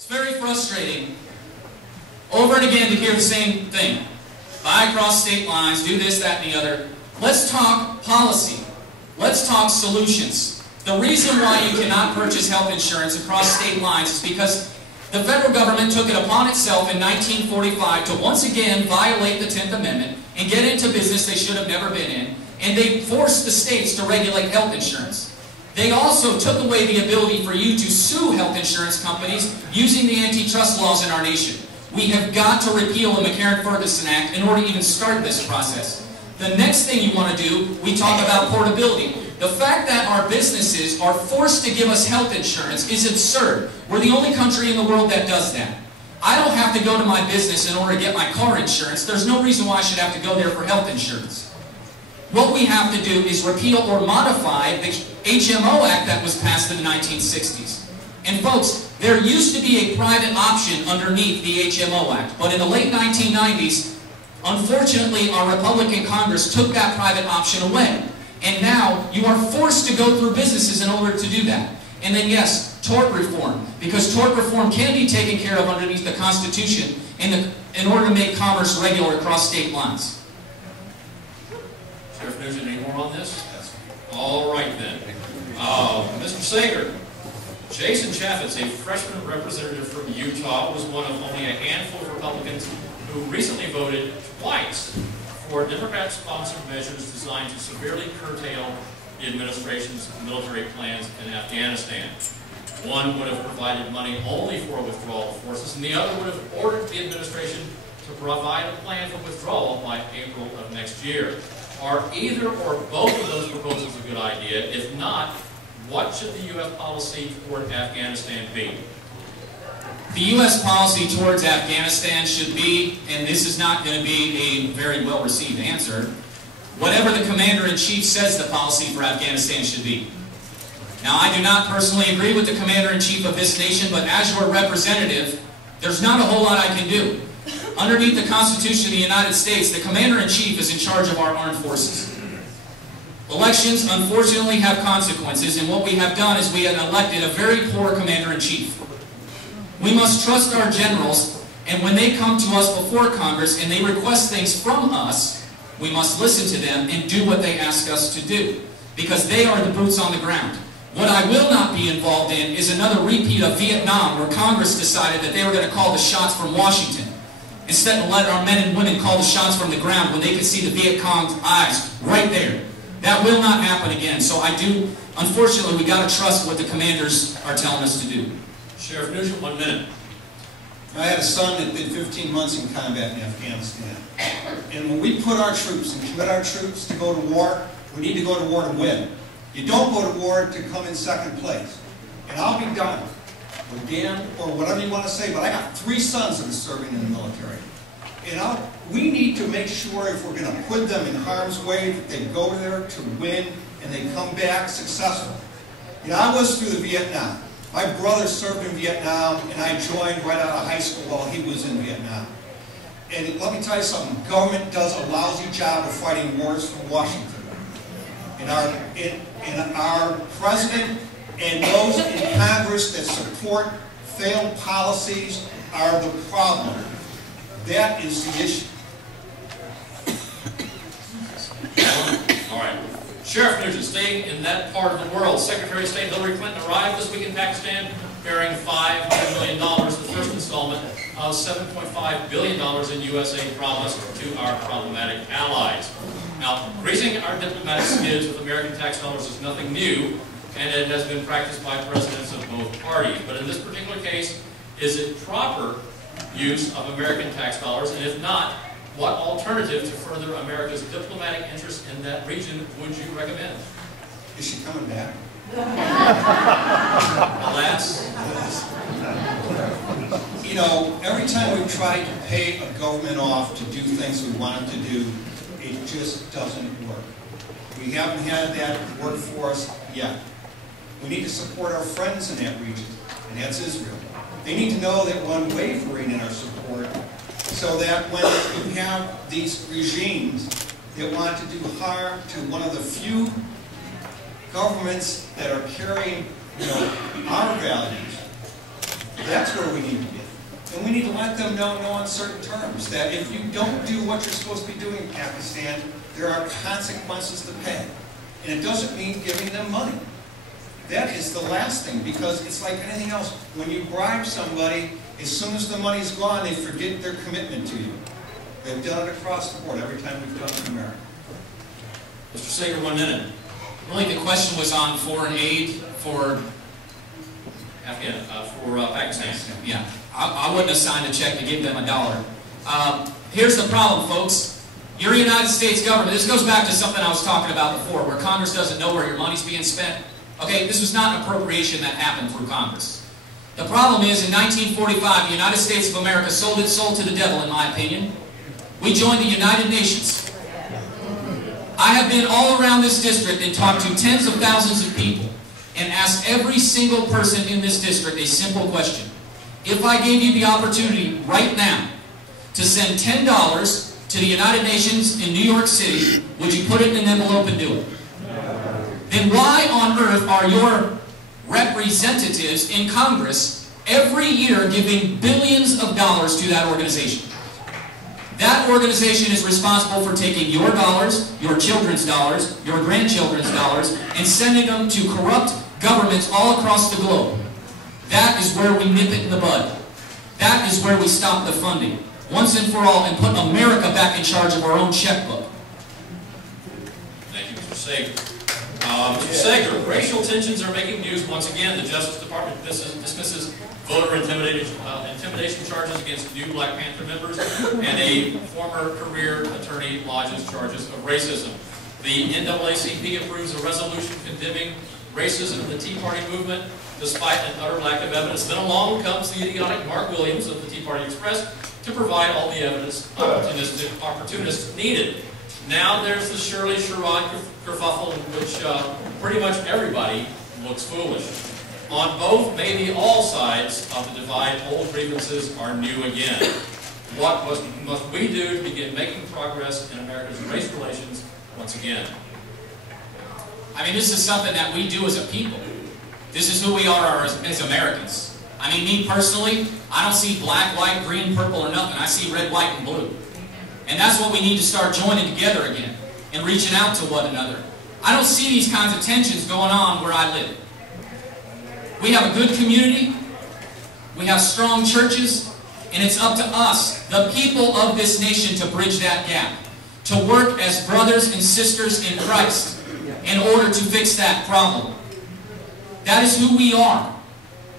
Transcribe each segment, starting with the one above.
It's very frustrating over and again to hear the same thing. Buy across state lines, do this, that, and the other. Let's talk policy. Let's talk solutions. The reason why you cannot purchase health insurance across state lines is because the federal government took it upon itself in 1945 to once again violate the 10th Amendment and get into business they should have never been in, and they forced the states to regulate health insurance. They also took away the ability for you to sue health insurance companies using the antitrust laws in our nation. We have got to repeal the McCarran-Ferguson Act in order to even start this process. The next thing you want to do, we talk about portability. The fact that our businesses are forced to give us health insurance is absurd. We're the only country in the world that does that. I don't have to go to my business in order to get my car insurance. There's no reason why I should have to go there for health insurance. What we have to do is repeal or modify the HMO Act that was passed in the 1960s. And folks, there used to be a private option underneath the HMO Act, but in the late 1990s, unfortunately, our Republican Congress took that private option away. And now you are forced to go through businesses in order to do that. And then yes, tort reform, because tort reform can be taken care of underneath the Constitution in order to make commerce regular across state lines. Sheriff Nugent, any more on this? All right then. Mr. Sager, Jason Chaffetz, a freshman representative from Utah, was one of only a handful of Republicans who recently voted twice for Democrat-sponsored measures designed to severely curtail the administration's military plans in Afghanistan. One would have provided money only for withdrawal forces, and the other would have ordered the administration to provide a plan for withdrawal by April of next year. Are either or both of those proposals a good idea? If not, what should the U.S. policy toward Afghanistan be? The U.S. policy towards Afghanistan should be, and this is not going to be a very well-received answer, whatever the Commander-in-Chief says the policy for Afghanistan should be. Now, I do not personally agree with the Commander-in-Chief of this nation, but as your representative, there's not a whole lot I can do. Underneath the Constitution of the United States, the Commander-in-Chief is in charge of our armed forces. Elections, unfortunately, have consequences, and what we have done is we have elected a very poor Commander-in-Chief. We must trust our generals, and when they come to us before Congress and they request things from us, we must listen to them and do what they ask us to do, because they are the boots on the ground. What I will not be involved in is another repeat of Vietnam, where Congress decided that they were going to call the shots from Washington, instead of letting our men and women call the shots from the ground when they could see the Viet Cong's eyes right there. That will not happen again. So I do, unfortunately, we got to trust what the commanders are telling us to do. Sheriff Nugent, 1 minute. I had a son that did 15 months in combat in Afghanistan. And when we put our troops and commit our troops to go to war, we need to go to war to win. You don't go to war to come in second place. And I'll be done, or damned, or whatever you want to say, but I got 3 sons that are serving in the military. And we need to make sure if we're going to put them in harm's way, that they go there to win and they come back successful. You know, I was through the Vietnam. My brother served in Vietnam, and I joined right out of high school while he was in Vietnam. And let me tell you something, government does a lousy job of fighting wars from Washington. And our president and those in Congress that support failed policies are the problem. That is the issue. All right. Sheriff Nugent, staying in that part of the world, Secretary of State Hillary Clinton arrived this week in Pakistan bearing $500 million, the first installment of $7.5 billion in U.S. aid promised to our problematic allies. Now, greasing our diplomatic skids with American tax dollars is nothing new, and it has been practiced by presidents of both parties. But in this particular case, is it proper use of American tax dollars, and if not, what alternative to further America's diplomatic interests in that region would you recommend? Is she coming back? Alas. You know, every time we've tried to pay a government off to do things we want them to do, it just doesn't work. We haven't had that work for us yet. We need to support our friends in that region, and that's Israel. They need to know that we're unwavering in our support, so that when you have these regimes that want to do harm to one of the few governments that are carrying, our values, That's where we need to get. And we need to let them know in no uncertain terms that if you don't do what you're supposed to be doing in Pakistan, there are consequences to pay. And it doesn't mean giving them money. That is the last thing, because it's like anything else. When you bribe somebody, as soon as the money's gone, they forget their commitment to you. They've done it across the board every time we've done it in America. Mr. Sager, 1 minute. Really, the question was on foreign aid for Pakistan. Yeah, I wouldn't have signed a check to give them $1. Here's the problem, folks. You're a United States government. This goes back to something I was talking about before, where Congress doesn't know where your money's being spent. Okay, this was not an appropriation that happened through Congress. The problem is, in 1945, the United States of America sold its soul to the devil, in my opinion. We joined the United Nations. I have been all around this district and talked to tens of thousands of people and asked every single person in this district a simple question. If I gave you the opportunity right now to send $10 to the United Nations in New York City, would you put it in an envelope and do it? Then why on earth are your representatives in Congress every year giving billions of dollars to that organization? That organization is responsible for taking your dollars, your children's dollars, your grandchildren's dollars, and sending them to corrupt governments all across the globe. That is where we nip it in the bud. That is where we stop the funding, once and for all, and put America back in charge of our own checkbook. Thank you, Mr. Sager. Mr. Sager, racial tensions are making news once again. The Justice Department dismisses voter intimidation charges against new Black Panther members, and a former career attorney lodges charges of racism. The NAACP approves a resolution condemning racism in the Tea Party movement, despite an utter lack of evidence. Then along comes the idiotic Mark Williams of the Tea Party Express to provide all the evidence opportunists needed. Now there's the Shirley Sherrod kerfuffle in which pretty much everybody looks foolish. On both, maybe all sides of the divide, old grievances are new again. What must we do to begin making progress in America's race relations once again? I mean, this is something that we do as a people. This is who we are as Americans. I mean, me personally, I don't see black, white, green, purple, or nothing. I see red, white, and blue. And that's what we need to start joining together again and reaching out to one another. I don't see these kinds of tensions going on where I live. We have a good community, we have strong churches, and it's up to us, the people of this nation, to bridge that gap, to work as brothers and sisters in Christ in order to fix that problem. That is who we are.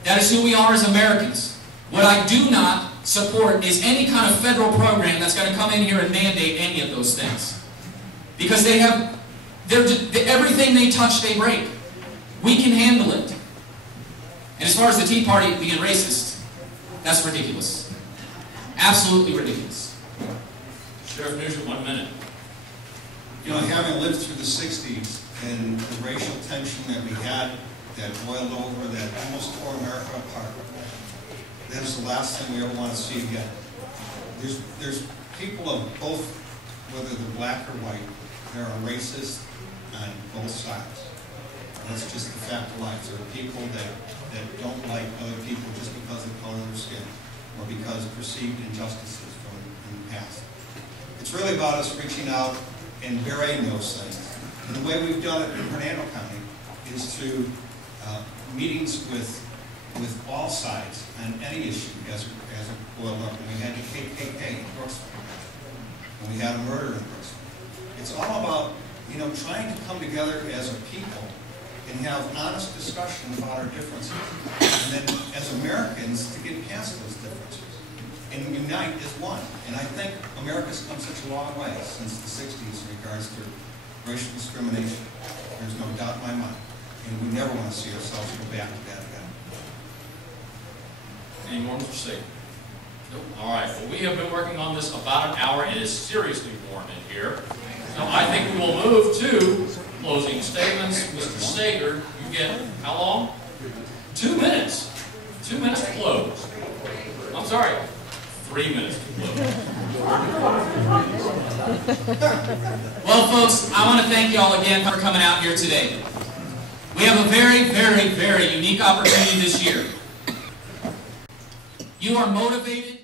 That is who we are as Americans. What I do not support is any kind of federal program that's going to come in here and mandate any of those things. Because everything they touch, they break. We can handle it. And as far as the Tea Party being racist, that's ridiculous. Absolutely ridiculous. Sheriff Nugent, 1 minute. You know, having lived through the 60s and the racial tension that we had that boiled over, that almost tore America apart, that is the last thing we ever want to see again. There's people of both, whether they're black or white, there are racists on both sides. That's just the fact of life. There are people that don't like other people just because of the color of their skin or because of perceived injustices from in the past. It's really about us reaching out and burying those things. And the way we've done it in Hernando County is through meetings with all sides on any issue as it boiled up. And we had the KKK in Brooksville, and we had a murder in Brooksville. It's all about, you know, trying to come together as a people and have honest discussion about our differences. And then as Americans to get past those differences and unite as one. And I think America's come such a long way since the 60s in regards to racial discrimination. There's no doubt in my mind. And we never want to see ourselves go back to that again. Any more, Mr. Sager? Nope. All right. Well, we have been working on this about an hour, and it is seriously warm in here. So I think we will move to closing statements. Mr. Sager, you get how long? 2 minutes. 2 minutes to close. I'm sorry. 3 minutes to close. Well, folks, I want to thank you all again for coming out here today. We have a very, very, very unique opportunity this year You are motivated